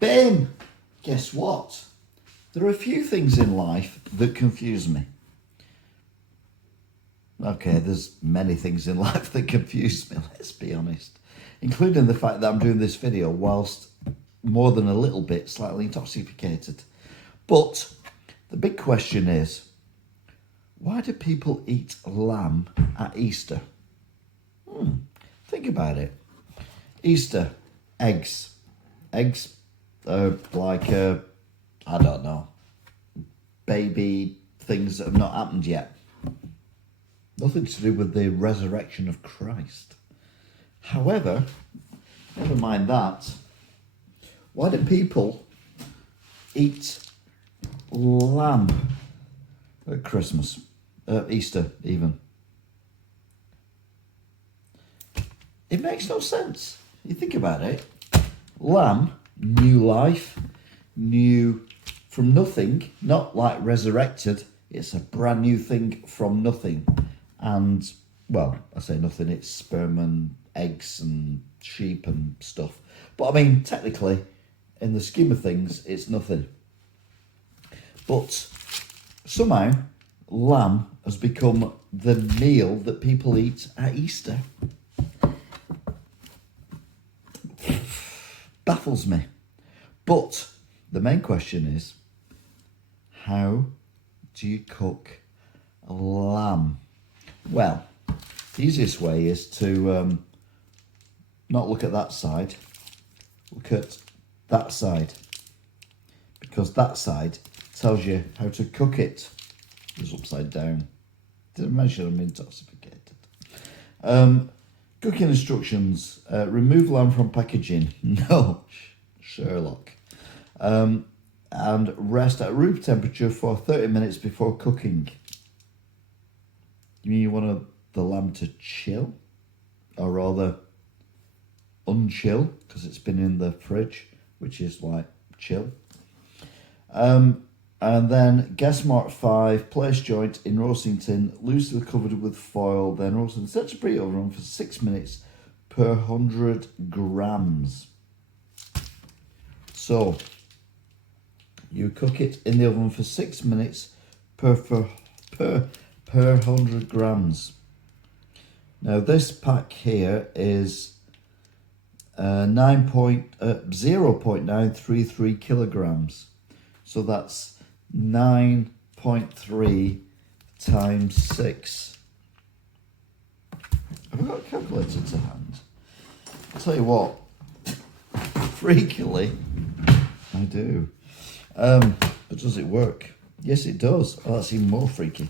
Bim! Guess what? There are a few things in life that confuse me. Okay, there's many things in life that confuse me, let's be honest. Including the fact that I'm doing this video whilst more than a little bit slightly intoxicated. But the big question is, why do people eat lamb at Easter? Think about it. Easter, eggs. Eggs are like, I don't know, baby things that have not happened yet. Nothing to do with the resurrection of Christ. However, never mind that. Why do people eat lamb at Christmas? Easter, even. It makes no sense. You think about it. Lamb, new life, new from nothing, not like resurrected. It's a brand new thing from nothing. And, well, I say nothing, it's sperm and eggs and sheep and stuff. But I mean, technically, in the scheme of things, it's nothing. But somehow, lamb has become the meal that people eat at Easter. Baffles me. But the main question is, how do you cook a lamb? Well, the easiest way is to not look at that side, look at that side, because that side tells you how to cook it. It's upside down. Didn't mention I'm intoxicated. Cooking instructions. Remove lamb from packaging. No, Sherlock. And rest at room temperature for 30 minutes before cooking. You mean you want the lamb to chill? Or rather, unchill, because it's been in the fridge, which is like chill. And then gas mark 5, place joint in roasting tin, loosely covered with foil, then roasted. Set to preheat oven for 6 minutes per 100 grams. So, you cook it in the oven for 6 minutes per 100 grams. Now this pack here is 0.933 kilograms. So that's 9.3 times 6. Have I got a calculator to hand? I'll tell you what, freakily, I do. But does it work? Yes, it does. Oh, that's even more freaky.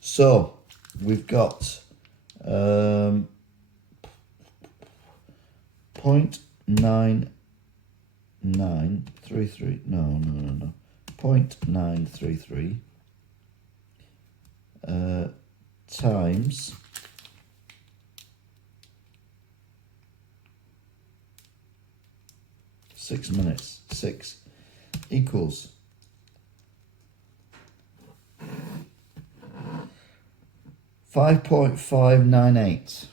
So, we've got 0.9933, no. 0.933 times 6 minutes. 6 equals 5.598.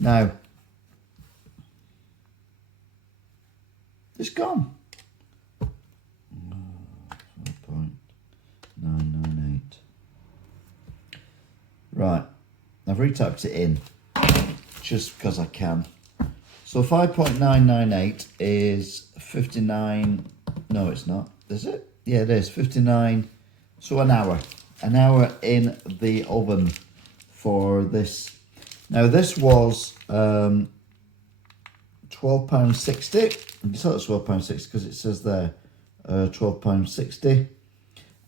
Now, it's gone. 5.998. Right, I've retyped it in just because I can. So 5.998 is 59. No, it's not. Is it? Yeah, it is 59. So an hour. An hour in the oven for this. Now this was £12.60. You saw it's £12.60 because it says there £12.60.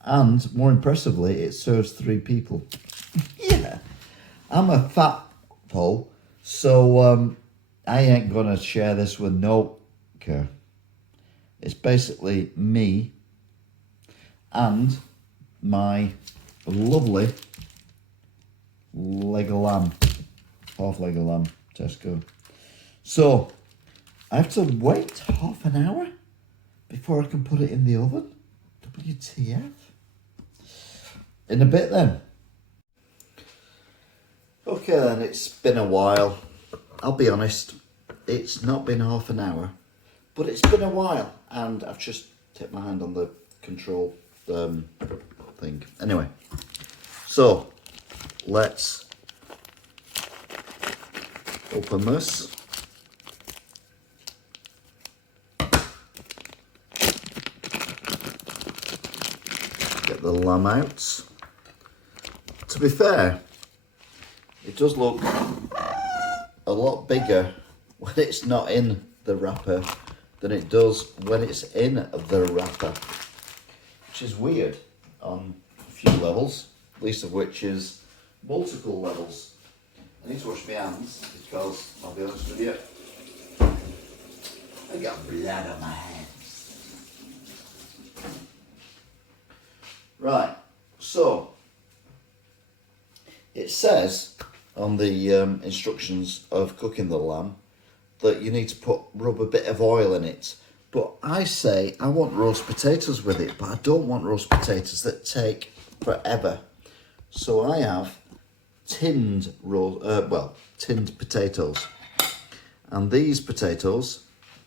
And more impressively, it serves 3 people. Yeah, I'm a fat pole, so I ain't gonna share this with no care. It's basically me and my lovely leg of lamb, half leg of lamb, Tesco. So I have to wait half an hour before I can put it in the oven. WTF? In a bit then. Okay then, it's been a while. I'll be honest, it's not been half an hour, But it's been a while, and I've just tipped my hand on the control thing. Anyway, so let's open this. Get the lamb out. To be fair, it does look a lot bigger when it's not in the wrapper than it does when it's in the wrapper, which is weird on a few levels, least of which is multiple levels. I need to wash my hands because, I'll be honest with you, I got blood on my hands. Right, so it says on the instructions of cooking the lamb that you need to rub a bit of oil in it. But I say I want roast potatoes with it, but I don't want roast potatoes that take forever. So I have tinned potatoes. And these potatoes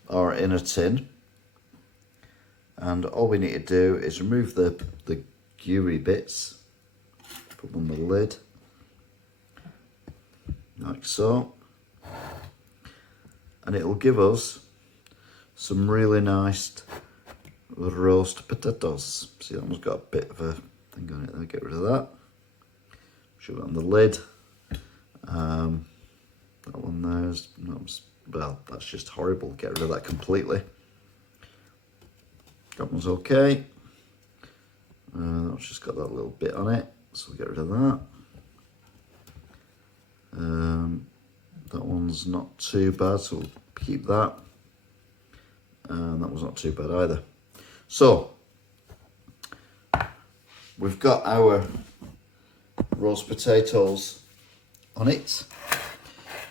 are in a tin. And all we need to do is remove the gooey bits, put them on the lid, like so. And it will give us some really nice roast potatoes. See, that one's got a bit of a thing on it there, get rid of that. Shove it on the lid. That one there's, well, that's just horrible, get rid of that completely. That one's okay. That's just got that little bit on it, so we'll get rid of that. That one's not too bad, so we'll keep that. And that was not too bad either. So, we've got our roast potatoes on it.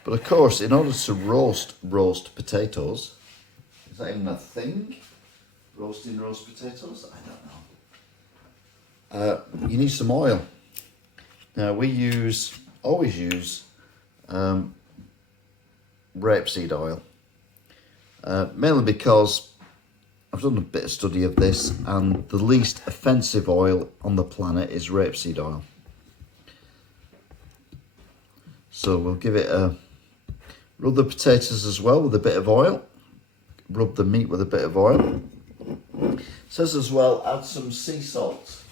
But of course, in order to roast potatoes, is that even a thing? Roasting roast potatoes? I don't know. You need some oil. Now, we always use rapeseed oil, mainly because I've done a bit of study of this, and the least offensive oil on the planet is rapeseed oil. So we'll give it a rub the potatoes as well with a bit of oil, rub the meat with a bit of oil. It says as well, add some sea salt.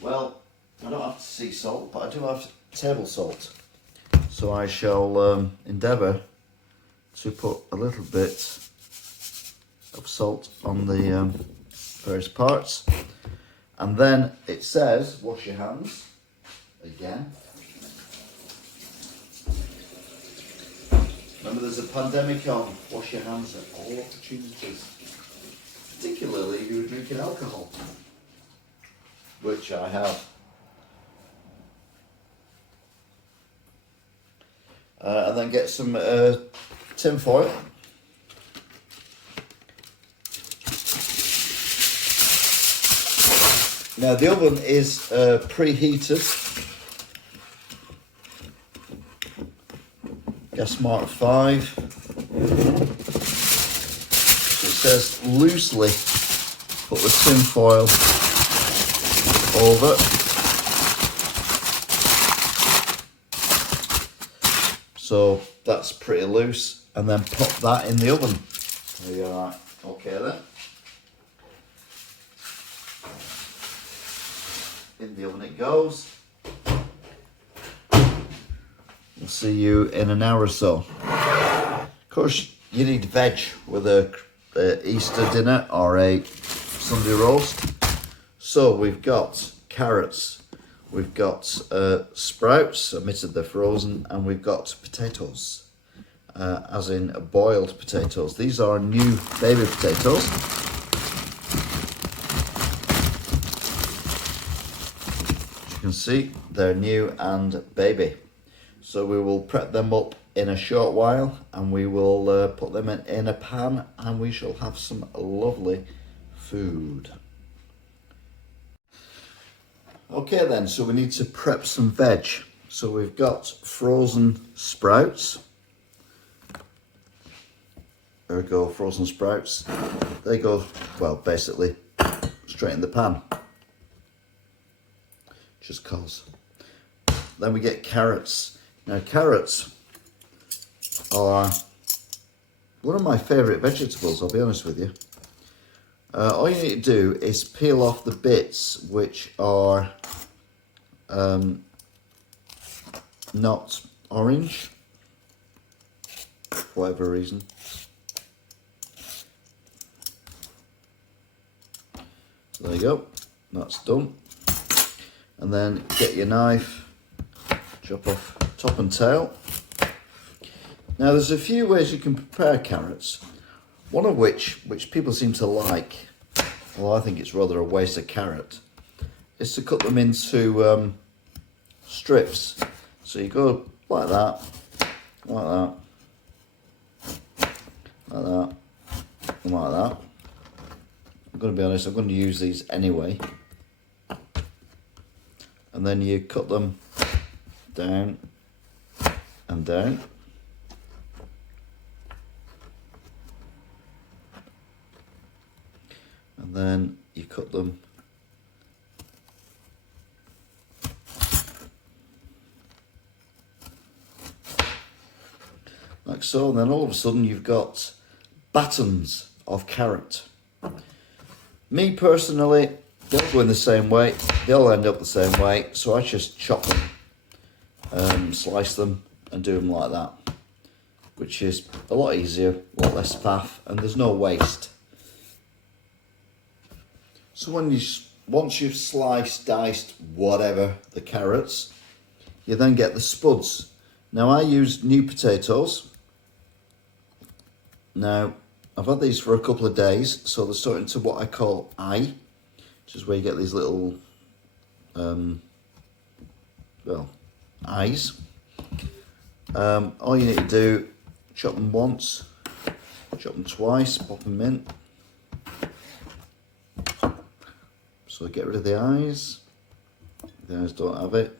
Well, I don't have sea salt, but I do have table salt. So I shall endeavour to put a little bit of salt on the various parts. And then it says, wash your hands again. Remember, there's a pandemic on. Wash your hands at all opportunities. Particularly if you were drinking alcohol, which I have. And then get some tin foil. Now the oven is preheated. Gas mark 5. So it says loosely put the tin foil over. So that's pretty loose, and then pop that in the oven. There you are. Okay then. In the oven it goes. We'll see you in an hour or so. Of course, you need veg with a Easter dinner or a Sunday roast. So we've got carrots, we've got sprouts, admitted they're frozen, and we've got potatoes, as in boiled potatoes. These are new baby potatoes. As you can see, they're new and baby. So we will prep them up in a short while, and we will put them in a pan, and we shall have some lovely food. Okay then, so we need to prep some veg. So we've got frozen sprouts. There we go, frozen sprouts. They go, well, basically straight in the pan. Just cause. Then we get carrots. Now carrots are one of my favourite vegetables, I'll be honest with you. All you need to do is peel off the bits which are not orange, for whatever reason. So there you go, that's done. And then get your knife, chop off top and tail. Now there's a few ways you can prepare carrots, one of which people seem to like, although I think it's rather a waste of carrot, is to cut them into strips. So you go like that, like that, like that, and like that. I'm going to be honest, I'm going to use these anyway. And then you cut them down and down. And then you cut them like so, and then all of a sudden you've got batons of carrot. Me personally, they'll go in the same way, they'll end up the same way, so I just chop them, slice them and do them like that, which is a lot easier, a lot less faff, and there's no waste. So once you've sliced, diced, whatever, the carrots, you then get the spuds. Now I use new potatoes. Now I've had these for a couple of days, so they're starting to what I call eye, which is where you get these little, eyes. All you need to do, chop them once, chop them twice, pop them in. So get rid of the eyes. The eyes don't have it.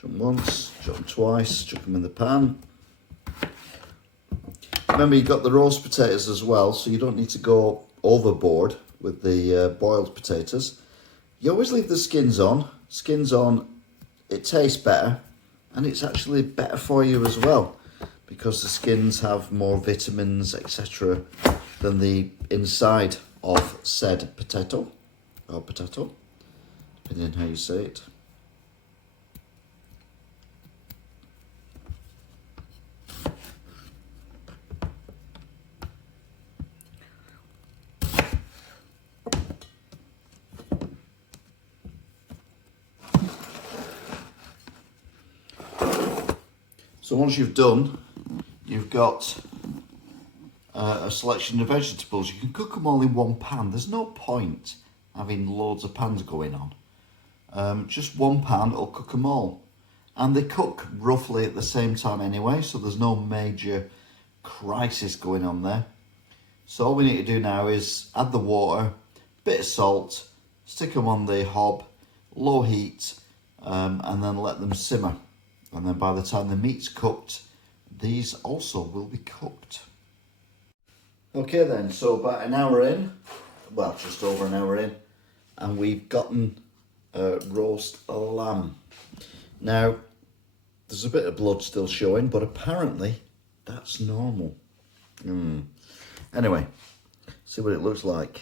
Chop them once, chop them twice, chuck them in the pan. Remember, you've got the roast potatoes as well, so you don't need to go overboard with the boiled potatoes. You always leave the skins on. Skins on, it tastes better, and it's actually better for you as well, because the skins have more vitamins, etc., than the inside of said potato, or potato, depending on how you say it. So once you've done, you've got a selection of vegetables. You can cook them all in one pan. There's no point having loads of pans going on. Just one pan will cook them all. And they cook roughly at the same time anyway, so there's no major crisis going on there. So all we need to do now is add the water, bit of salt, stick them on the hob, low heat, and then let them simmer. And then by the time the meat's cooked, these also will be cooked. Okay then, so about an hour in, well, just over an hour in, and we've gotten roast lamb. Now, there's a bit of blood still showing, but apparently that's normal. Anyway, see what it looks like.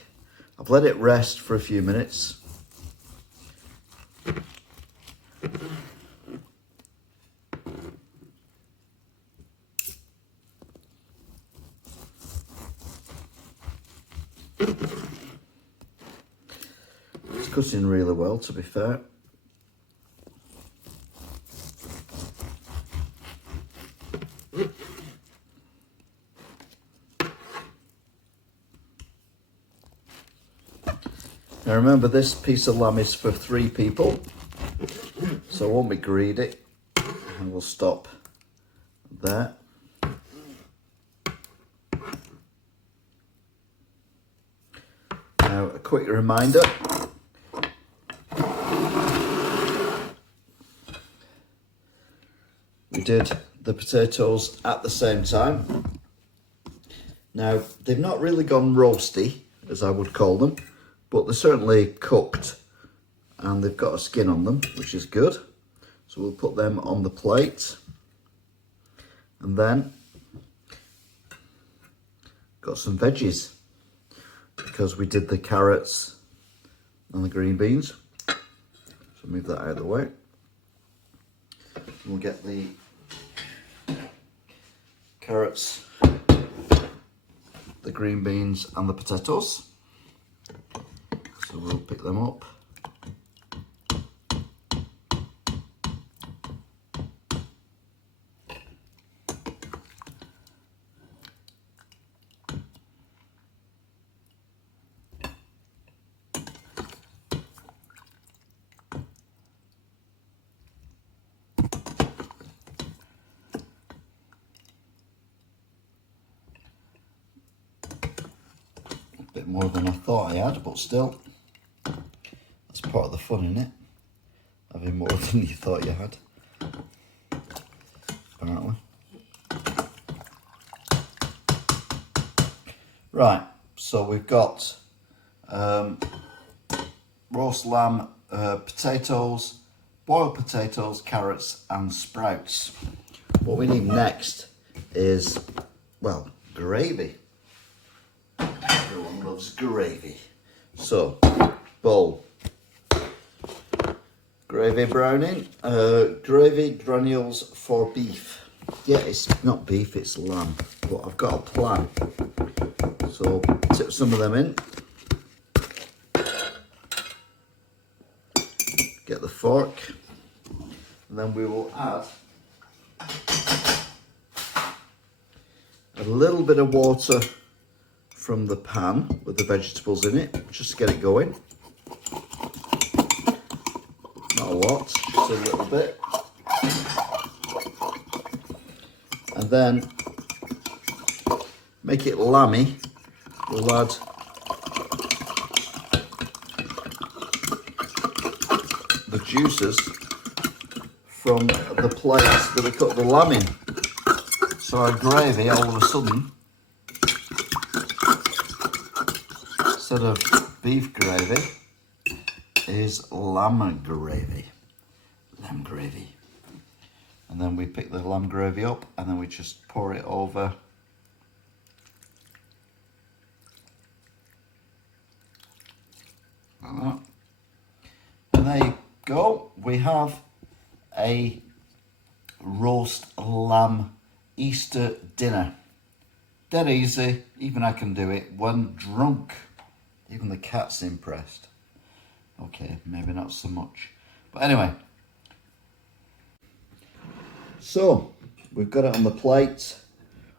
I've let it rest for a few minutes. It's cutting really well, to be fair. Now remember, this piece of lamb is for 3 people, so I won't be greedy, and we'll stop there. Now, a quick reminder, did the potatoes at the same time. Now, they've not really gone roasty, as I would call them, but they're certainly cooked and they've got a skin on them, which is good. So we'll put them on the plate. And then got some veggies because we did the carrots and the green beans. So move that out of the way. We'll get the carrots, the green beans and the potatoes. So we'll pick them up. Bit more than I thought I had, but still, that's part of the fun, isn't it? Having more than you thought you had, apparently. Right, so we've got roast lamb, potatoes, boiled potatoes, carrots and sprouts. What we need next is, well, gravy. Everyone loves gravy. So, bowl. Gravy browning. Gravy granules for beef. Yeah, it's not beef, it's lamb. But I've got a plan. So, tip some of them in. Get the fork. And then we will add a little bit of water from the pan with the vegetables in it, just to get it going. Not a lot, just a little bit. And then make it lammy. We'll add the juices from the plates that we cut the lamb in. So our gravy all of a sudden, instead of beef gravy, is lamb gravy. Lamb gravy. And then we pick the lamb gravy up and then we just pour it over like that. And there you go. We have a roast lamb Easter dinner. Dead easy. Even I can do it when drunk. Even the cat's impressed. Okay, maybe not so much. But anyway. So, we've got it on the plate.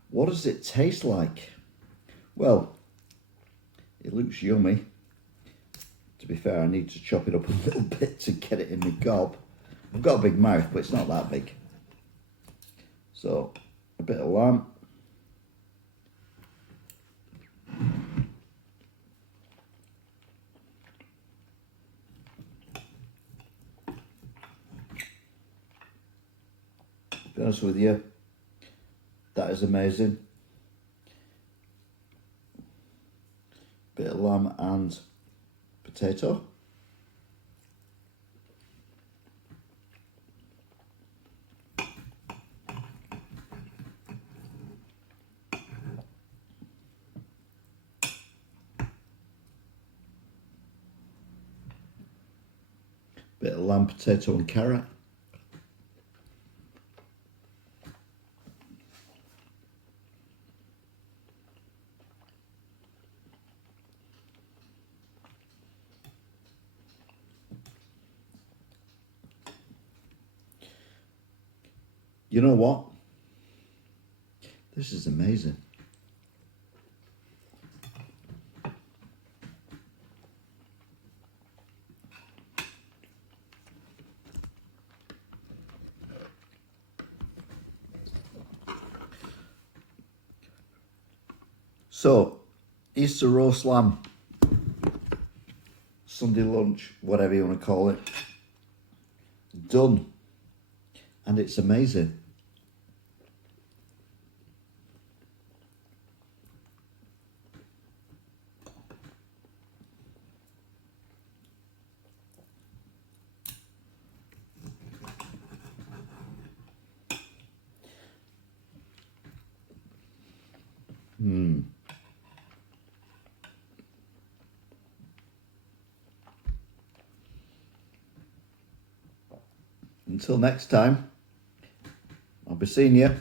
What does it taste like? Well, it looks yummy. To be fair, I need to chop it up a little bit to get it in my gob. I've got a big mouth, but it's not that big. So, a bit of lamb. To be honest with you, that is amazing. Bit of lamb and potato. Bit of lamb, potato and carrot. You know what? This is amazing. So, Easter roast lamb, Sunday lunch, whatever you want to call it, done. And it's amazing. Until next time, I'll be seeing you.